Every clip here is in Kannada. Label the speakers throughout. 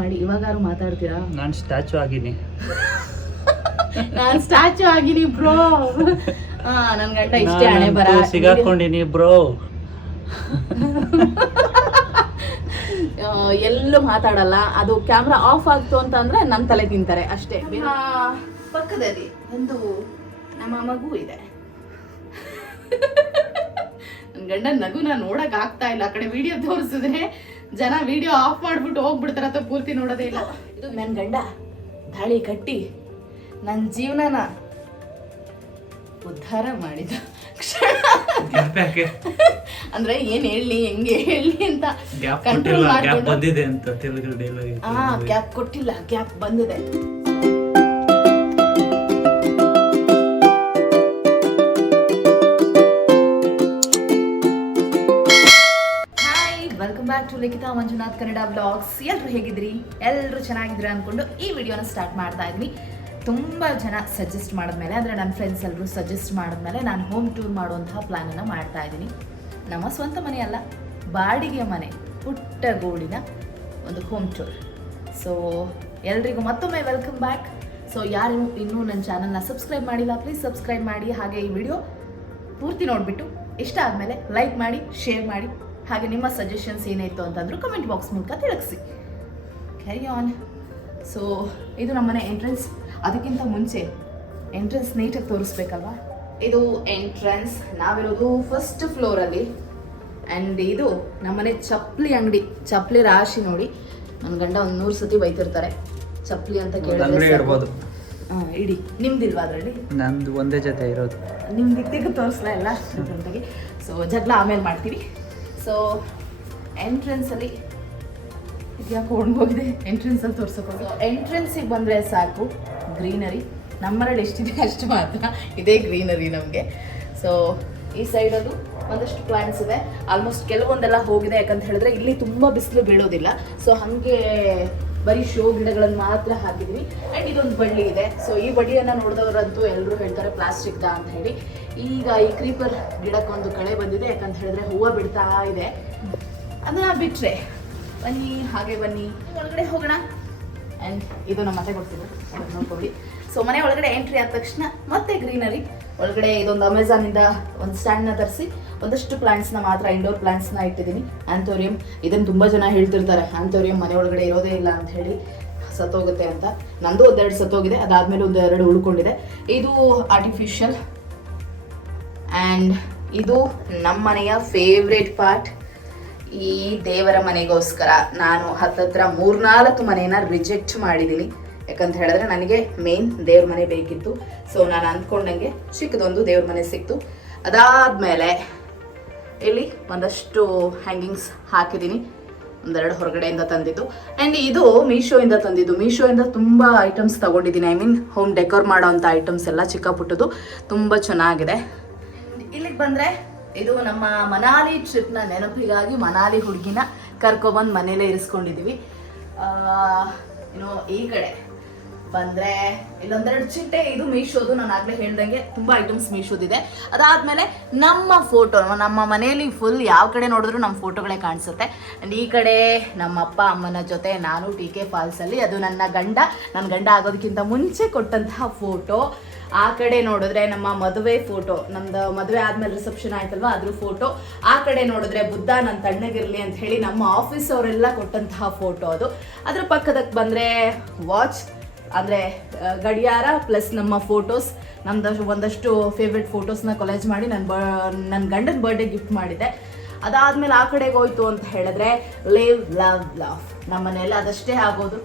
Speaker 1: ಮಾಡಿ ಇವಾಗಾರು ಮಾತಾಡ್ತೀರಾ?
Speaker 2: ನಾನು ಸ್ಟ್ಯಾಚು ಆಗಿನಿ.
Speaker 1: ನಾನು ಸ್ಟ್ಯಾಚು ಆಗಿನಿ ಬ್ರೋ. ಹಾ ನನ್ ಗಂಡ ಇಷ್ಟೇ ಹಣೆ ಬರ.
Speaker 2: ಸಿಗಾಕೊಂಡಿನಿ ಬ್ರೋ.
Speaker 1: ಎಲ್ಲೂ ಮಾತಾಡಲ್ಲ. ಅದು ಕ್ಯಾಮ್ರಾ ಆಫ್ ಆಗ್ತು ಅಂತ ಅಂದ್ರೆ ನನ್ ತಲೆ ತಿಂತಾರೆ ಅಷ್ಟೇ. ಆ, ಪಕ್ಕದಲ್ಲಿ ಒಂದು ನಮ್ಮ ಮಗು ಇದೆ. ನನ್ನ ಗಂಡ ನಗುನ ನೋಡಕ್ ಆಗ್ತಾ ಇಲ್ಲ. ಆ ಕಡೆ ವಿಡಿಯೋ ತೋರಿಸಿದ್ರೆ ಜನ ವಿಡಿಯೋ ಆಫ್ ಮಾಡ್ಬಿಟ್ಟು ಹೋಗ್ಬಿಡ್ತಾರ ಅಥವಾ ಪೂರ್ತಿ ನೋಡೋದೇ ಇಲ್ಲ. ಇದು ನನ್ನ ಗಂಡ. ದಾಳಿ ಕಟ್ಟಿ ನನ್ನ ಜೀವನನ ಉದ್ಧಾರ ಮಾಡಿದ ಕ್ಷಣ.
Speaker 2: ಗ್ಯಾಪ್ ಯಾಕೆ?
Speaker 1: ಅಂದ್ರೆ ಏನ್ ಹೇಳಿ ಹೆಂಗೆ ಹೇಳಿ ಅಂತ
Speaker 2: ಗ್ಯಾಪ್
Speaker 1: ಕಂಟ್ರೋಲ್ ಮಾಡ್ಕೊಂಡು.
Speaker 2: ಬಂದಿದೆ ಅಂತ ತೆಲುಗು ಡೈಲಾಗ್
Speaker 1: ಆ ಗ್ಯಾಪ್ ಕೊಟ್ಟಿಲ್ಲ ಗ್ಯಾಪ್ ಬಂದಿದೆ. ಲಿಖಿತಾ ಮಂಜುನಾಥ್ ಕನ್ನಡ ಬ್ಲಾಗ್ಸ್ ಎಲ್ಲರೂ ಹೇಗಿದ್ರಿ ಎಲ್ಲರೂ ಚೆನ್ನಾಗಿದ್ದೀರಾ ಅಂದ್ಕೊಂಡು ಈ ವಿಡಿಯೋನ ಸ್ಟಾರ್ಟ್ ಮಾಡ್ತಾ ಇದ್ವಿ. ತುಂಬ ಜನ ಸಜೆಸ್ಟ್ ಮಾಡಿದ್ಮೇಲೆ, ಅಂದರೆ ನನ್ನ ಫ್ರೆಂಡ್ಸ್ ಎಲ್ಲರೂ ಸಜೆಸ್ಟ್ ಮಾಡಿದ್ಮೇಲೆ ನಾನು ಹೋಮ್ ಟೂರ್ ಮಾಡುವಂತಹ ಪ್ಲ್ಯಾನನ್ನು ಮಾಡ್ತಾ ಇದ್ದೀನಿ. ನಮ್ಮ ಸ್ವಂತ ಮನೆ ಅಲ್ಲ, ಬಾಡಿಗೆ ಮನೆ ಪುಟ್ಟ ಗೋಡಿನ ಒಂದು ಹೋಮ್ ಟೂರ್ ಸೊ ಎಲ್ರಿಗೂ ಮತ್ತೊಮ್ಮೆ ವೆಲ್ಕಮ್ ಬ್ಯಾಕ್ ಸೊ ಯಾರು ಇನ್ನೂ ನನ್ನ ಚಾನಲ್ನ ಸಬ್ಸ್ಕ್ರೈಬ್ ಮಾಡಿಲ್ಲ ಪ್ಲೀಸ್ ಸಬ್ಸ್ಕ್ರೈಬ್ ಮಾಡಿ. ಹಾಗೆ ಈ ವಿಡಿಯೋ ಪೂರ್ತಿ ನೋಡಿಬಿಟ್ಟು ಇಷ್ಟ ಆದಮೇಲೆ ಲೈಕ್ ಮಾಡಿ ಶೇರ್ ಮಾಡಿ. ಹಾಗೆ ನಿಮ್ಮ ಸಜೆಷನ್ಸ್ ಏನಾಯಿತು ಅಂತಂದ್ರು ಕಮೆಂಟ್ ಬಾಕ್ಸ್ ಮೂಲಕ ತಿಳಿಸಿ ಕ್ಯಾರಿ ಆನ್ ಸೊ ಇದು ನಮ್ಮನೆ ಎಂಟ್ರೆನ್ಸ್ ಅದಕ್ಕಿಂತ ಮುಂಚೆ ಎಂಟ್ರೆನ್ಸ್ ನೀಟಾಗಿ ತೋರಿಸ್ಬೇಕಲ್ವಾ? ಇದು ಎಂಟ್ರೆನ್ಸ್ ನಾವಿರೋದು ಫಸ್ಟ್ ಫ್ಲೋರಲ್ಲಿ ಆ್ಯಂಡ್ ಇದು ನಮ್ಮನೆ ಚಪ್ಪಲಿ ಅಂಗಡಿ. ಚಪ್ಪಲಿ ರಾಶಿ ನೋಡಿ. ನನ್ನ ಗಂಡ ಒಂದು ನೂರು ಸತಿ ಬೈತಿರ್ತಾರೆ. ಚಪ್ಪಲಿ ಅಂತ ಕೇಳಿದ್ರೆ
Speaker 2: ಇಡ್ಬೋದು
Speaker 1: ಹಾಂ ಇಡಿ. ನಿಮ್ದಿಲ್ವಾ ಅದರಲ್ಲಿ?
Speaker 2: ನಂದು ಒಂದೇ ಜೊತೆ ಇರೋದು.
Speaker 1: ನಿಮ್ಮ ದಿಕ್ಕಿಗೆ ತೋರಿಸ್ಲಾ ಸ್ಟೂಡೆಂಟಿಗೆ ಸೊ ಜಗಳ ಆಮೇಲೆ ಮಾಡ್ತೀವಿ. ಸೊ ಎಂಟ್ರೆನ್ಸಲ್ಲಿ ಇದ್ಯಾಕೆ ಹೋಗಿದೆ ಎಂಟ್ರೆನ್ಸಲ್ಲಿ ತೋರಿಸ್ಕೊಂಡು. ಎಂಟ್ರೆನ್ಸಿಗೆ ಬಂದರೆ ಸಾಕು ಗ್ರೀನರಿ ನಮ್ಮನೇಲಿ ಎಷ್ಟಿದೆ ಅಷ್ಟು ಮಾತ್ರ ಇದೇ ಗ್ರೀನರಿ ನಮಗೆ. ಸೊ ಈ ಸೈಡಲ್ಲೂ ಒಂದಷ್ಟು ಪ್ಲಾಂಟ್ಸ್ ಇದೆ. ಆಲ್ಮೋಸ್ಟ್ ಕೆಲವೊಂದೆಲ್ಲ ಹೋಗಿದೆ ಯಾಕಂತ ಹೇಳಿದ್ರೆ ಇಲ್ಲಿ ತುಂಬ ಬಿಸಿಲು ಬೀಳೋದಿಲ್ಲ. ಸೊ ಹಾಗೆ ಬರೀ ಶೋ ಗಿಡಗಳನ್ನು ಮಾತ್ರ ಹಾಕಿದ್ವಿ. ಆ್ಯಂಡ್ ಇದೊಂದು ಬಳ್ಳಿ ಇದೆ. ಸೊ ಈ ಬಳ್ಳಿಯನ್ನ ನೋಡಿದವರಂತೂ ಎಲ್ಲರೂ ಹೇಳ್ತಾರೆ ಪ್ಲಾಸ್ಟಿಕ್ದ ಅಂತ ಹೇಳಿ. ಈಗ ಈ ಕ್ರೀಪರ್ ಗಿಡಕ್ಕೊಂದು ಕಳೆ ಬಂದಿದೆ. ಯಾಕಂತ ಹೇಳಿದ್ರೆ ಹೂವು ಬಿಡ್ತಾ ಇದೆ. ಅದನ್ನ ಬಿಟ್ರೆ ಬನ್ನಿ, ಹಾಗೆ ಬನ್ನಿ. ಒಳಗಡೆ ಹೋಗೋಣ. ಆ್ಯಂಡ್ ಇದು ನಮ್ಮ ಮತ್ತೆ ಕೊಡ್ತೀವಿ ಅದನ್ನು ನೋಡ್ಕೊಳ್ಳಿ. ಸೊ ಮನೆ ಒಳಗಡೆ ಎಂಟ್ರಿ ಆದ ತಕ್ಷಣ ಮತ್ತೆ ಗ್ರೀನರಿ ಒಳಗಡೆ ಇದೊಂದು ಅಮೆಝಾನಿಂದ ಒಂದು ಸ್ಟ್ಯಾಂಡ್ನ ತರಿಸಿ. ಒಂದಷ್ಟು ಪ್ಲಾಂಟ್ಸ್ನ ಮಾತ್ರ ಇಂಡೋರ್ ಪ್ಲಾಂಟ್ಸ್ನ ಇಟ್ಟಿದ್ದೀನಿ. ಆಂಥೋರಿಯಂ ಇದನ್ನು ತುಂಬ ಜನ ಹೇಳ್ತಿರ್ತಾರೆ. ಆಂಥೋರಿಯಂ ಮನೆ ಒಳಗಡೆ ಇರೋದೇ ಇಲ್ಲ ಅಂತ ಹೇಳಿ ಸತ್ತೋಗುತ್ತೆ ಅಂತ. ನಂದು ಒಂದೆರಡು ಸತ್ತೋಗಿದೆ. ಅದಾದಮೇಲೆ ಒಂದು ಎರಡು ಉಳ್ಕೊಂಡಿದೆ. ಇದು ಆರ್ಟಿಫಿಷಿಯಲ್ ಆ್ಯಂಡ್ ಇದು ನಮ್ಮ ಮನೆಯ ಫೇವ್ರೇಟ್ ಪಾರ್ಟ್ ಈ ದೇವರ ಮನೆಗೋಸ್ಕರ ನಾನು ಹತ್ತತ್ರ ಮೂರ್ನಾಲ್ಕು ಮನೆಯನ್ನ ರಿಜೆಕ್ಟ್ ಮಾಡಿದ್ದೀನಿ. ಯಾಕಂತ ಹೇಳಿದ್ರೆ ನನಗೆ ಮೇನ್ ದೇವ್ರ ಮನೆ ಬೇಕಿತ್ತು. ಸೊ ನಾನು ಅಂದ್ಕೊಂಡಂಗೆ ಚಿಕ್ಕದೊಂದು ದೇವ್ರ ಮನೆ ಸಿಕ್ತು. ಅದಾದಮೇಲೆ ಇಲ್ಲಿ ಒಂದಷ್ಟು ಹ್ಯಾಂಗಿಂಗ್ಸ್ ಹಾಕಿದ್ದೀನಿ. ಒಂದೆರಡು ಹೊರಗಡೆಯಿಂದ ತಂದಿದ್ದು. ಆ್ಯಂಡ್ ಇದು ಮೀಶೋಯಿಂದ ತಂದಿದ್ದು. ಮೀಶೋಯಿಂದ ತುಂಬ ಐಟಮ್ಸ್ ತಗೊಂಡಿದ್ದೀನಿ. ಐ ಮೀನ್ ಹೋಮ್ ಡೆಕೋರ್ ಮಾಡೋವಂಥ ಐಟಮ್ಸ್ ಎಲ್ಲ ಚಿಕ್ಕ ಪುಟ್ಟದು ತುಂಬ ಚೆನ್ನಾಗಿದೆ. ಇಲ್ಲಿಗೆ ಬಂದರೆ ಇದು ನಮ್ಮ ಮನಾಲಿ ಟ್ರಿಪ್ನ ನೆನಪಿಗಾಗಿ ಮನಾಲಿ ಹುಡುಗಿನ ಕರ್ಕೊಬಂದು ಮನೇಲೇ ಇರಿಸ್ಕೊಂಡಿದ್ದೀವಿ ಏನೋ ಈ ಕಡೆ. ಬಂದರೆ ಇಲ್ಲೊಂದೆರಡು ಚಿಟ್ಟೆ ಇದು ಮೀಶೋದು. ನಾನು ಆಗಲೇ ಹೇಳ್ದಂಗೆ ತುಂಬ ಐಟಮ್ಸ್ ಮೀಶೋದಿದೆ. ಅದಾದಮೇಲೆ ನಮ್ಮ ಫೋಟೋ ನಮ್ಮ ಮನೆಯಲ್ಲಿ ಫುಲ್ ಯಾವ ಕಡೆ ನೋಡಿದ್ರು ನಮ್ಮ ಫೋಟೋಗಳೇ ಕಾಣಿಸುತ್ತೆ. ಅಂಡ್ ಈ ಕಡೆ ನಮ್ಮ ಅಪ್ಪ, ಅಮ್ಮನ ಜೊತೆ ನಾನು ಟಿ ಕೆ ಫಾಲ್ಸಲ್ಲಿ ಅದು ನನ್ನ ಗಂಡ. ನನ್ನ ಗಂಡ ಆಗೋದಕ್ಕಿಂತ ಮುಂಚೆ ಕೊಟ್ಟಂತಹ ಫೋಟೋ ಆ ಕಡೆ ನೋಡಿದ್ರೆ ನಮ್ಮ ಮದುವೆ ಫೋಟೋ ನಮ್ದು ಮದುವೆ ಆದ್ಮೇಲೆ ರಿಸೆಪ್ಷನ್ ಆಯ್ತಲ್ವಾ? ಅದ್ರ ಫೋಟೋ ಆ ಕಡೆ ನೋಡಿದ್ರೆ ಬುದ್ಧ ನನ್ನ ತಣ್ಣಗಿರಲಿ ಅಂತ ಹೇಳಿ ನಮ್ಮ ಆಫೀಸ್ ಅವರೆಲ್ಲ ಕೊಟ್ಟಂತಹ ಫೋಟೋ ಅದು. ಅದ್ರ ಪಕ್ಕದಕ್ಕೆ ಬಂದ್ರೆ ವಾಚ್ ಅಂದ್ರೆ ಗಡಿಯಾರ ಪ್ಲಸ್ ನಮ್ಮ ಫೋಟೋಸ್ ನಮ್ದು ಒಂದಷ್ಟು ಫೇವ್ರೆಟ್ ಫೋಟೋಸ್ನ ಕೊಲೆಜ್ ಮಾಡಿ ನನ್ನ ಬ ನನ್ನ ಗಂಡನ ಬರ್ಡೇ ಗಿಫ್ಟ್ ಮಾಡಿದ್ದೆ. ಅದಾದ್ಮೇಲೆ ಆ ಕಡೆಗೆ ಹೋಯ್ತು ಅಂತ ಹೇಳಿದ್ರೆ, ಲೇವ್, ಲವ್ ಲವ್. ನಮ್ಮ ಮನೆಯಲ್ಲಿ ಅದಷ್ಟೇ ಆಗೋದು.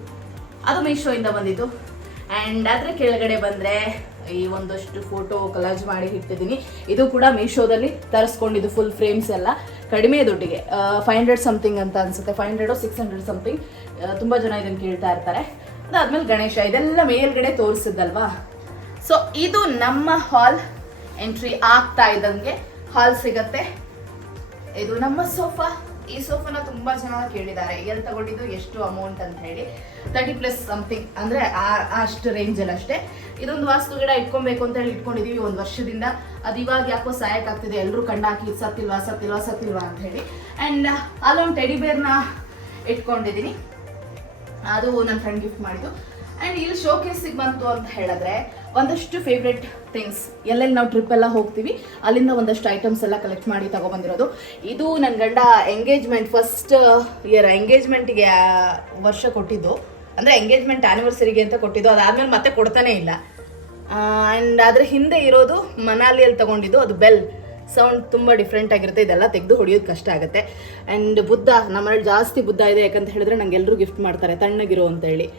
Speaker 1: ಅದು ಮೀಶೋಯಿಂದ ಬಂದಿದ್ದು. ಆ್ಯಂಡ್ ಅದ್ರ ಕೆಳಗಡೆ ಬಂದರೆ, ಈ ಒಂದಷ್ಟು ಫೋಟೋ ಕಲಾಜ್ ಮಾಡಿ ಇಟ್ಟಿದ್ದೀನಿ. ಇದು ಕೂಡ ಮೀಶೋದಲ್ಲಿ ತರಿಸ್ಕೊಂಡಿದ್ದು ಫುಲ್ ಫ್ರೇಮ್ಸ್ ಎಲ್ಲ. ಕಡಿಮೆ ದುಡ್ಡಿಗೆ. ಫೈವ್ ಹಂಡ್ರೆಡ್ ಸಮಥಿಂಗ್ ಅಂತ ಅನ್ಸುತ್ತೆ. Five hundred six hundred something ತುಂಬ ಜನ ಇದನ್ನು ಕೇಳ್ತಾ ಇರ್ತಾರೆ. ಅದಾದ್ಮೇಲೆ ಗಣೇಶ, ಇದೆಲ್ಲ ಮೇಲ್ಗಡೆ ತೋರಿಸಿದ್ದಲ್ವಾ? ಸೊ ಇದು ನಮ್ಮ ಹಾಲ್ ಎಂಟ್ರಿ ಆಗ್ತಾ ಇದ್ದಂಗೆ ಹಾಲ್ ಸಿಗತ್ತೆ. ಇದು ನಮ್ಮ ಸೋಫಾ ಈ ಸೋಫಾನ ತುಂಬಾ ಜನ ಕೇಳಿದ್ದಾರೆ. ಎಲ್ಲಿ ತಗೊಂಡಿದ್ದು, ಎಷ್ಟು ಅಮೌಂಟ್ ಅಂತ ಹೇಳಿ. ತರ್ಟಿ ಪ್ಲಸ್ ಸಮಥಿಂಗ್ ಅಂದ್ರೆ ಅಷ್ಟು ರೇಂಜಲ್ಲಿ ಅಷ್ಟೇ. ಇದೊಂದು ವಾಸ್ತು ಗಿಡ ಇಟ್ಕೊಬೇಕು ಅಂತ ಹೇಳಿ ಇಟ್ಕೊಂಡಿದೀವಿ ಒಂದು ವರ್ಷದಿಂದ. ಅದು ಇವಾಗ ಯಾಕೋ ಸಹಾಯಕ ಆಗ್ತಿದೆ. ಎಲ್ಲರೂ ಕಣ್ಣಾಕಿ ಸತ್ತಿಲ್ವಾ ಸತ್ತಿಲ್ವಾ ಸತ್ತಿಲ್ವಾ ಅಂತ ಹೇಳಿ. ಅಂಡ್ ಅಲ್ಲೊಂದು ಟೆಡಿ ಬೇರ್ನ ಇಟ್ಕೊಂಡಿದ್ದೀನಿ ಅದು ನನ್ನ ಫ್ರೆಂಡ್ ಗಿಫ್ಟ್ ಮಾಡಿದ್ದು. ಆ್ಯಂಡ್ ಇಲ್ಲಿ ಶೋಕೇಸಿಗೆ ಬಂತು ಅಂತ ಹೇಳಿದ್ರೆ, ಒಂದಷ್ಟು ಫೇವ್ರೆಟ್ ಥಿಂಗ್ಸ್ ಎಲ್ಲೆಲ್ಲಿ ನಾವು ಟ್ರಿಪ್ ಎಲ್ಲ ಹೋಗ್ತೀವಿ, ಅಲ್ಲಿಂದ ಒಂದಷ್ಟು ಐಟಮ್ಸ್ ಎಲ್ಲ ಕಲೆಕ್ಟ್ ಮಾಡಿ ತಗೊಬಂದಿರೋದು. ಇದು ನನ್ನ ಗಂಡ ಎಂಗೇಜ್ಮೆಂಟ್ ಫಸ್ಟ್ ಇಯರ್ ಎಂಗೇಜ್ಮೆಂಟ್ಗೆ ವರ್ಷ ಕೊಟ್ಟಿದ್ದು. ಅಂದರೆ ಎಂಗೇಜ್ಮೆಂಟ್ ಆ್ಯನಿವರ್ಸರಿಗೆ ಅಂತ ಕೊಟ್ಟಿದ್ದು. ಅದಾದಮೇಲೆ ಮತ್ತೆ ಕೊಡ್ತಾನೆ ಇಲ್ಲ. ಆ್ಯಂಡ್ ಅದರ ಹಿಂದೆ ಇರೋದು ಮನಾಲಿಯಲ್ಲಿ ತಗೊಂಡಿದ್ದು, ಅದು ಬೆಲ್. ಸೌಂಡ್ ತುಂಬ ಡಿಫ್ರೆಂಟ್ ಆಗಿರುತ್ತೆ. ಇದೆಲ್ಲ ತೆಗೆದು ಹೊಡಿಯೋದು ಕಷ್ಟ ಆಗುತ್ತೆ. ಆ್ಯಂಡ್ ಬುದ್ಧ ನಮ್ಮಲ್ಲಿ ಜಾಸ್ತಿ ಬುದ್ಧ ಇದೆ. ಯಾಕಂತ ಹೇಳಿದ್ರೆ ನಂಗೆ ಎಲ್ಲರೂ ಗಿಫ್ಟ್ ಮಾಡ್ತಾರೆ. ತಣ್ಣಗಿರೋ ಅಂತ ಹೇಳಿ.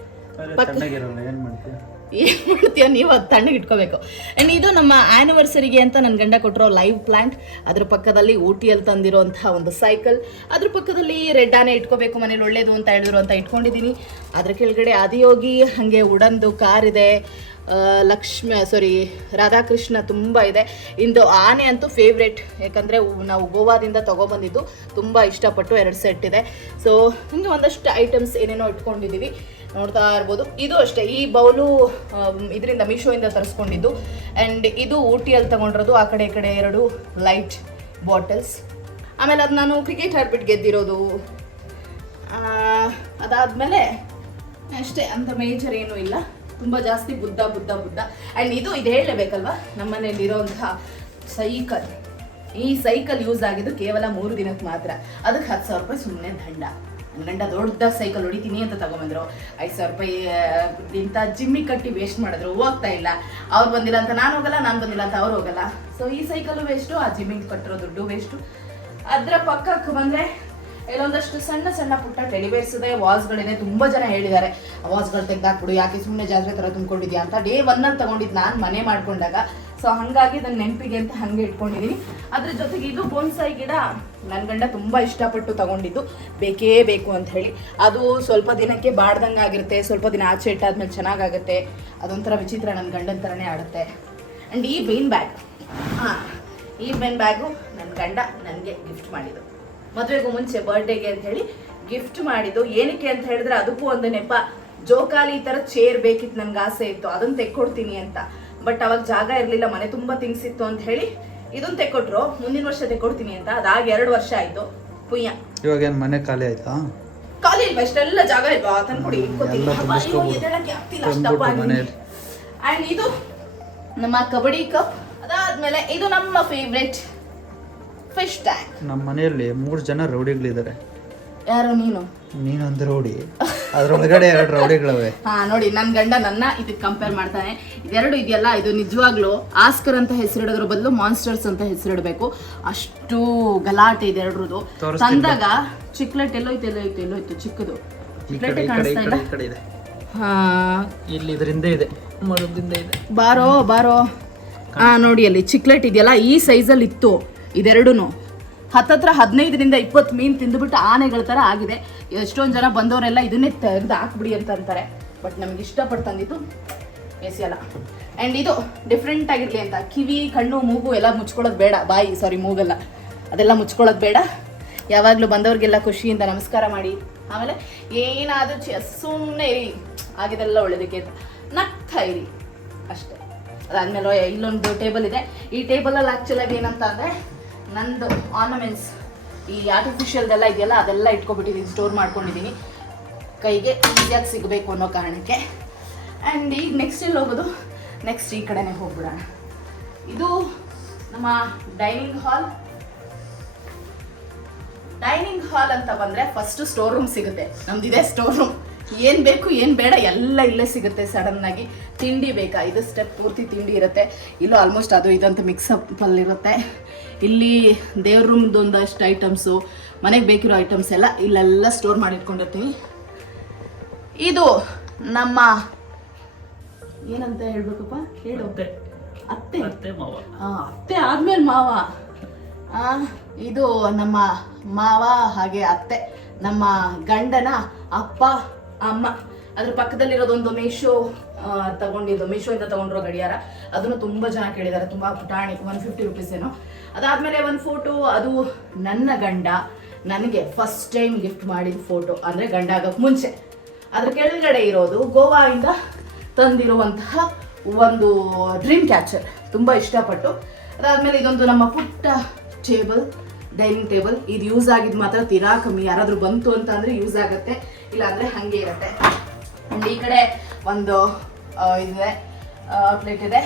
Speaker 2: ಏನ್ ಮಾಡ್ತೀಯ?
Speaker 1: ನೀವು ಅದು ತಣ್ಣಗೆ ಇಟ್ಕೋಬೇಕು. ಆ್ಯಂಡ್ ಇದು ನಮ್ಮ ಆ್ಯನಿವರ್ಸರಿಗೆ ಅಂತ ನನ್ನ ಗಂಡ ಕೊಟ್ಟಿರೋ ಲೈವ್ ಪ್ಲಾಂಟ್ ಅದ್ರ ಪಕ್ಕದಲ್ಲಿ ಊಟಿಯಲ್ಲಿ ತಂದಿರುವಂತಹ ಒಂದು ಸೈಕಲ್ ಅದ್ರ ಪಕ್ಕದಲ್ಲಿ ರೆಡ್ ಆನೆ ಇಟ್ಕೋಬೇಕು. ಮನೇಲಿ ಒಳ್ಳೇದು ಅಂತ ಹೇಳಿದ್ರು ಅಂತ ಇಟ್ಕೊಂಡಿದ್ದೀನಿ. ಅದ್ರ ಕೆಳಗಡೆ ಆದಿಯೋಗಿ ಹಾಗೆ ಉಡಂದು ಕಾರ್ ಇದೆ ಲಕ್ಷ್ಮಿ ಸಾರಿ ರಾಧಾಕೃಷ್ಣ ತುಂಬ ಇದೆ. ಇಂದು ಆನೆ ಅಂತೂ ಫೇವ್ರೇಟ್ ಯಾಕಂದರೆ ನಾವು ಗೋವಾದಿಂದ ತೊಗೊಬಂದಿದ್ದು ತುಂಬ ಇಷ್ಟಪಟ್ಟು ಎರಡು ಸೆಟ್ ಇದೆ. ಸೊ ಹಿಂಗೆ ಒಂದಷ್ಟು ಐಟಮ್ಸ್ ಏನೇನೋ ಇಟ್ಕೊಂಡಿದ್ದೀವಿ. ನೋಡ್ತಾ ಇರ್ಬೋದು. ಇದು ಅಷ್ಟೇ, ಈ ಬೌಲು ಇದರಿಂದ, ಮೀಶೋಯಿಂದ ತರಿಸ್ಕೊಂಡಿದ್ದು. ಆ್ಯಂಡ್ ಇದು ಊಟಿಯಲ್ಲಿ ತಗೊಂಡಿರೋದು, ಆ ಕಡೆ, ಈ ಕಡೆ ಎರಡು ಲೈಟ್ ಬಾಟಲ್ಸ್ ಆಮೇಲೆ ಅದು ನಾನು ಕ್ರಿಕೆಟ್ ಆಡ್ಬಿಟ್ಟು ಗೆದ್ದಿರೋದು. ಅದಾದ್ಮೇಲೆ ಅಷ್ಟೇ, ಅಂತ ಮೇಜರ್ ಏನೂ ಇಲ್ಲ. ತುಂಬ ಜಾಸ್ತಿ ಬುದ್ಧ ಬುದ್ಧ ಬುದ್ಧ. ಆ್ಯಂಡ್ ಇದು ಇದು ಹೇಳಲೇಬೇಕಲ್ವಾ? ನಮ್ಮ ಇರೋಂತಹ ಸೈಕಲ್ ಈ ಸೈಕಲ್ ಯೂಸ್ ಆಗಿದ್ದು ಕೇವಲ ಮೂರು ದಿನಕ್ಕೆ ಮಾತ್ರ. ಅದಕ್ಕೆ ಹತ್ತು ಸಾವಿರ ರೂಪಾಯಿ ಸುಮ್ಮನೆ ದಂಡ. ನನ್ನ ಗಂಡ ದೊಡ್ಡ ಸೈಕಲ್ ಹೊಡಿತೀನಿ ಅಂತ ತಗೊಂಬಂದ್ರು. ಐದು ಸಾವಿರ ರೂಪಾಯಿ ಇಂಥ ಜಿಮ್ಮಿ ಕಟ್ಟಿ ವೇಸ್ಟ್ ಮಾಡಿದ್ರು. ಹೋಗ್ತಾ ಇಲ್ಲ. ಅವ್ರು ಬಂದಿಲ್ಲ ಅಂತ ನಾನು ಹೋಗಲ್ಲ, ನಾನು ಬಂದಿಲ್ಲ ಅಂತ ಅವ್ರು ಹೋಗಲ್ಲ. ಸೊ ಈ ಸೈಕಲ್ ವೇಸ್ಟು ಆ ಜಿಮ್ಮಿಗೆ ಕಟ್ಟಿರೋ ದುಡ್ಡು ವೇಸ್ಟು ಅದರ ಪಕ್ಕಕ್ಕೆ ಬಂದರೆ ಇಲ್ಲೊಂದಷ್ಟು ಸಣ್ಣ ಸಣ್ಣ ಪುಟ್ಟ ಟೆಲಿವೇರ್ಸ್ ವಾಸ್ಗಳೇನೆ ತುಂಬ ಜನ ಹೇಳಿದ್ದಾರೆ. ವಾಸ್ಗಳು ತೆಗ್ದಾಕ್ಬಿಡು, ಯಾಕೆ ಸುಮ್ಮನೆ ಜಾತ್ರೆ ಥರ ತುಂಬಿಕೊಂಡಿದ್ಯಾ ಅಂತ ಡೇ ಒನ್ನಲ್ಲಿ ತೊಗೊಂಡಿದ್ದು ನಾನು ಮನೆ ಮಾಡ್ಕೊಂಡಾಗ. ಸೊ ಹಾಗಾಗಿ ನನ್ನ ನೆನಪಿಗೆ ಅಂತ ಹಾಗೆ ಇಟ್ಕೊಂಡಿದ್ದೀನಿ ಅದ್ರ ಜೊತೆಗೆ ಇದು ಬೋನ್ಸಾಯಿ ಗಿಡ ನನ್ನ ಗಂಡ ತುಂಬ ಇಷ್ಟಪಟ್ಟು ತಗೊಂಡಿದ್ದು. ಬೇಕೇ ಬೇಕು ಅಂತ ಹೇಳಿ. ಅದು ಸ್ವಲ್ಪ ದಿನಕ್ಕೆ ಬಾಡ್ದಂಗೆ ಆಗಿರುತ್ತೆ, ಸ್ವಲ್ಪ ದಿನ ಆಚೆ ಇಟ್ಟಾದ್ಮೇಲೆ ಚೆನ್ನಾಗಾಗುತ್ತೆ. ಅದೊಂಥರ ವಿಚಿತ್ರ ನನ್ನ ಗಂಡನ ಥರನೇ ಆಡುತ್ತೆ. ಆ್ಯಂಡ್ ಈ ಬೇನ್ ಬ್ಯಾಗ್ ಹಾಂ, ಈ ಬೆನ್ ಬ್ಯಾಗು ನನ್ನ ಗಂಡ ನನಗೆ ಗಿಫ್ಟ್ ಮಾಡಿದ್ದು. ಮದುವೆಗೂ ಮುಂಚೆ ಬರ್ಡೇಗೆ ಅಂತ ಹೇಳಿ ಗಿಫ್ಟ್ ಮಾಡಿದ್ದು. ಏನಕ್ಕೆ ಅಂತ ಹೇಳಿದ್ರೆ ಅದಕ್ಕೂ ಒಂದು ನೆಪ. ಜೋಕಾಲಿ ಈ ಥರ ಚೇರ್ ಬೇಕಿತ್ತು ನನಗೆ ಆಸೆ ಇತ್ತು. ಅದನ್ನ ತೆಕ್ಕೊಡ್ತೀನಿ ಅಂತ. ಬಟ್ ಅವಾಗ ಜಾಗ ಇರಲಿಲ್ಲ ಮನೆ ತುಂಬ ಥಿಂಗ್ಸ್ ಇತ್ತು ಅಂತ ಹೇಳಿ ಇದನ್ನ ತೆಕ್ಕೊಟ್ರು. ಮುಂದಿನ ವರ್ಷ ತೆಕ್ಕೊಡ್ತೀನಿ ಅಂತ. ಅದಾಗ ಎರಡು ವರ್ಷ ಆಯ್ತು. ಪುಯ್ಯ
Speaker 2: ಇವಾಗ ಏನು ಮನೆ ಖಾಲಿ ಆಯ್ತಾ?
Speaker 1: ಖಾಲಿ ಇಲ್ವಾ? ಇಷ್ಟೆಲ್ಲ ಜಾಗ ಇಲ್ವಾ? ತಂದ್ಕೊಡಿ
Speaker 2: ಎಲ್ಲ ತುಂಬಿಸ್ಕೊಬೋದು.
Speaker 1: ಆ್ಯಂಡ್ ಇದು ನಮ್ಮ ಕಬಡ್ಡಿ ಕಪ್ ಅದಾದ್ಮೇಲೆ ಇದು ನಮ್ಮ ಫೇವ್ರೆಟ್ ಫಿಶ್ ಟ್ಯಾಂಕ್
Speaker 2: ನಮ್ಮ ಮನೆಯಲ್ಲಿ ಮೂರು ಜನ ರೌಡಿಗಳಿದ್ದಾರೆ.
Speaker 1: ಯಾರು ನೀನು?
Speaker 2: ನೀನೊಂದು ರೌಡಿ. ಅದ್ರೊಳಗಡೆ ಎರಡು ರೌಡಿಗಳವೆ.
Speaker 1: ಹಾ ನೋಡಿ ನನ್ನ ಗಂಡ ನನ್ನ ಇದಕ್ಕೆ ಕಂಪೇರ್ ಮಾಡ್ತಾನೆ. ಇದೆರಡು ಇದೆಯಲ್ಲ ಇದು ನಿಜವಾಗ್ಲೂ ಆಸ್ಕರ್ ಅಂತ ಹೆಸರಿಡೋದ್ರ ಬದಲು ಮಾನ್ಸ್ಟರ್ಸ್ ಅಂತ ಹೆಸರಿಡಬೇಕು. ಅಷ್ಟು ಗಲಾಟೆ ಇದೆ ಎರಡರದು
Speaker 2: ತೋರಿಸ್ತೀನಿ
Speaker 1: ತಂದಾಗ ಚಿಕ್ಲೆಟ್ ಎಲ್ಲೋಯ್ತು ಎಲ್ಲೋಯ್ತು ಎಲ್ಲೋಯ್ತು ಚಿಕ್ಕದು. ಚಿಕ್ಲೆಟ್ ಕಾಣಿಸ್ತಾ ಇಲ್ಲ
Speaker 2: ಇದೆ.
Speaker 1: ಹಾ.
Speaker 2: ಇಲ್ಲಿ ಇದರಿಂದ ಇದೆ. ಮರದಿಂದ ಇದೆ.
Speaker 1: ಬಾರೋ ಬಾರೋ. ಹಾ ನೋಡಿ ಅಲ್ಲಿ ಚಿಕ್ಲೆಟ್ ಇದೆಯಲ್ಲ ಈ ಸೈಜಲ್ಲಿ ಇತ್ತು. ಇದೆರಡೂ ಹತ್ತತ್ರ ಹದಿನೈದರಿಂದ ಇಪ್ಪತ್ತು ಮೀನು ತಿಂದುಬಿಟ್ಟು ಆನೆಗಳ ಥರ ಆಗಿದೆ. ಎಷ್ಟೊಂದು ಜನ ಬಂದವರೆಲ್ಲ ಇದನ್ನೇ ತೆಗೆದು ಹಾಕ್ಬಿಡಿ ಅಂತ ಅಂತಾರೆ. ಬಟ್ ನಮ್ಗೆ ಇಷ್ಟಪಟ್ಟು ತಂದಿದ್ದು ಎಸಿಯಲ್ಲ. ಆ್ಯಂಡ್ ಇದು ಡಿಫ್ರೆಂಟ್ ಆಗಿರಲಿ ಅಂತ. ಕಿವಿ, ಕಣ್ಣು, ಮೂಗು ಎಲ್ಲ ಮುಚ್ಕೊಳ್ಳೋದು ಬೇಡ. ಬಾಯಿ ಸಾರಿ ಮೂಗಲ್ಲ. ಅದೆಲ್ಲ ಮುಚ್ಕೊಳ್ಳೋದು ಬೇಡ. ಯಾವಾಗಲೂ ಬಂದವ್ರಿಗೆಲ್ಲ ಖುಷಿಯಿಂದ ನಮಸ್ಕಾರ ಮಾಡಿ. ಆಮೇಲೆ ಏನಾದರೂ ಚ ಸುಮ್ಮನೆ ಇರಿ. ಆಗಿದೆಲ್ಲ ಒಳ್ಳೇದಕ್ಕೆ ಅಂತ. ನಗ್ತಾ ಇರಿ. ಅಷ್ಟೇ. ಅದಾದಮೇಲೆ ಇಲ್ಲೊಂದು ಟೇಬಲ್ ಇದೆ. ಈ ಟೇಬಲಲ್ಲಿ ಆ್ಯಕ್ಚುಲಾಗಿ ಏನಂತ ಅಂದರೆ ನಂದು ಆರ್ನಮೆಂಟ್ಸ್ ಈ ಆರ್ಟಿಫಿಷಿಯಲ್ದೆಲ್ಲ ಇದೆಯಲ್ಲ, ಅದೆಲ್ಲ ಇಟ್ಕೊಬಿಟ್ಟಿದ್ದೀನಿ ಸ್ಟೋರ್ ಮಾಡ್ಕೊಂಡಿದ್ದೀನಿ ಕೈಗೆ ಈಸಿಯಾಗಿ ಸಿಗಬೇಕು ಅನ್ನೋ ಕಾರಣಕ್ಕೆ. ಆ್ಯಂಡ್ ಈಗ ನೆಕ್ಸ್ಟ್ ಎಲ್ಲಿ ಹೋಗೋದು? ನೆಕ್ಸ್ಟ್ ಈ ಕಡೆನೇ ಹೋಗ್ಬಿಡೋಣ. ಇದು ನಮ್ಮ ಡೈನಿಂಗ್ ಹಾಲ್ ಡೈನಿಂಗ್ ಹಾಲ್ ಅಂತ ಬಂದರೆ ಫಸ್ಟ್ ಸ್ಟೋರ್ ರೂಮ್ ಸಿಗುತ್ತೆ. ನಮ್ದಿದೆ ಸ್ಟೋರ್ ರೂಮ್ ಏನ್ ಬೇಕು ಏನ್ ಬೇಡ ಎಲ್ಲ ಇಲ್ಲೇ ಸಿಗುತ್ತೆ ಸಡನ್ ಆಗಿ. ತಿಂಡಿ ಬೇಕಾ? ಇದು ಸ್ಟೆಪ್ ಪೂರ್ತಿ ತಿಂಡಿ ಇರುತ್ತೆ. ಇಲ್ಲೂ ಆಲ್ಮೋಸ್ಟ್ ಅದು ಇದಂತ ಮಿಕ್ಸಪ್ಪಲ್ಲಿರುತ್ತೆ ಅಲ್ಲಿ ಇರುತ್ತೆ ಇಲ್ಲಿ ದೇವ್ರ ರೂಮ್ದು ಒಂದಷ್ಟು ಐಟಮ್ಸು ಮನೆಗೆ ಬೇಕಿರೋ ಐಟಮ್ಸ್ ಎಲ್ಲ ಇಲ್ಲೆಲ್ಲ ಸ್ಟೋರ್ ಮಾಡಿಟ್ಕೊಂಡಿರ್ತೀವಿ. ಇದು ನಮ್ಮ ಏನಂತ ಹೇಳ್ಬೇಕಪ್ಪ? ಹೇಳು. ಅತ್ತೆ.
Speaker 2: ಅತ್ತೆ ಮಾವ.
Speaker 1: ಆ, ಅತ್ತೆ ಆದ್ಮೇಲೆ ಮಾವ. ಆ, ಇದು ನಮ್ಮ ಮಾವ ಹಾಗೆ ಅತ್ತೆ. ನಮ್ಮ ಗಂಡನ ಅಪ್ಪ ಅಮ್ಮ ಅದ್ರ ಪಕ್ಕದಲ್ಲಿರೋದೊಂದು ಮೀಶೋ ತಗೊಂಡಿದ್ದು ತಗೊಂಡಿದ್ದು ಇಂದ ತಗೊಂಡಿರೋ ಗಡಿಯಾರ. ಅದನ್ನು ತುಂಬಾ ಜನ ಕೇಳಿದ್ದಾರೆ. ತುಂಬಾ ಪುಟಾಣಿ ಒನ್ ಫಿಫ್ಟಿ ರುಪೀಸ್ ಏನೋ. ಅದಾದ್ಮೇಲೆ ಒಂದು ಫೋಟೋ ಅದು ನನ್ನ ಗಂಡ ನನಗೆ ಫಸ್ಟ್ ಟೈಮ್ ಗಿಫ್ಟ್ ಮಾಡಿದ ಫೋಟೋ ಅಂದರೆ ಗಂಡ ಆಗೋಕ್ಕೆ ಮುಂಚೆ. ಅದ್ರ ಕೆಳಗಡೆ ಇರೋದು ಗೋವಾಯಿಂದ ತಂದಿರುವಂತಹ ಒಂದು ಡ್ರೀಮ್ ಕ್ಯಾಚರ್ ತುಂಬ ಇಷ್ಟಪಟ್ಟು. ಅದಾದ್ಮೇಲೆ ಇದೊಂದು ನಮ್ಮ ಪುಟ್ಟ ಟೇಬಲ್ ಡೈನಿಂಗ್ ಟೇಬಲ್ ಇದು ಯೂಸ್ ಆಗಿದ್ದು ಮಾತ್ರ ತೀರಾ ಕಮ್ಮಿ. ಯಾರಾದರೂ ಬಂತು ಅಂತ ಅಂದರೆ ಯೂಸ್ ಆಗುತ್ತೆ. ಇಲ್ಲಾಂದರೆ ಹಾಗೆ ಇರುತ್ತೆ. ಅಂಡ್ ಈ ಕಡೆ ಒಂದು ಇದೆ ಪ್ಲೇಟ್ ಇದೆ.